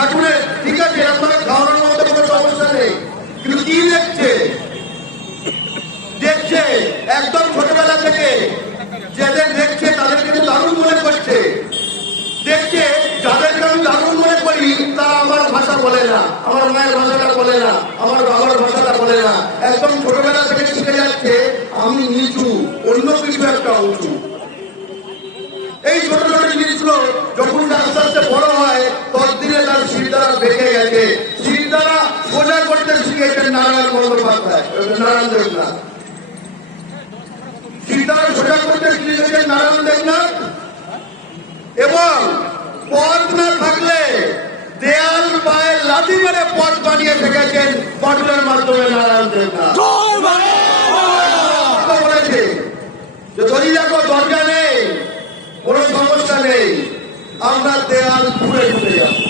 কার্টুনে ঠিক আছে আপনারা খাওয়ানোর মধ্যে কোনো সমস্যা নেই, কিন্তু কি দেখছে দেখছে একদম ছোটবেলা থেকে যাদের দেখছে তাদের কিন্তু দারুণ মনে করছে, দেখছে যাদেরকে আমি দারুণ মনে করি তারা আমার ভাষা বলে না, আমার মায়ের ভাষাটা বলে না, আমার বাবার ভাষাটা বলে না, একদম ছোটবেলা থেকে শিখে যাচ্ছে আমি নিচু, অন্য কিছু একটা উঁচু। এই ছোট ছোট জিনিসগুলো যখন আস্তে আস্তে বড় হয় ততদিনে তার শিরদাঁড়া বেঁকে গেছে, শিরদাঁড়া সোজা করতে শিখেছেন নারায়ণ বন্দ্যোপাধ্যায়, নারায়ণ দেবনাথ। শিরদাঁড়া সোজা করতে শিখেছেন নারায়ণ দেবনাথ, এবং পথ না থাকলে দেয়াল পায়ে লাথি মেরে পথ বানিয়ে থেকেছেন পটলের মাধ্যমে নারায়ণ দেবনাথ। বলেছে যে যদি দেখো দরজা নেই কোনো সমস্যা নেই, আমরা দেয়াল ঘুরে ঘুরে যাবো।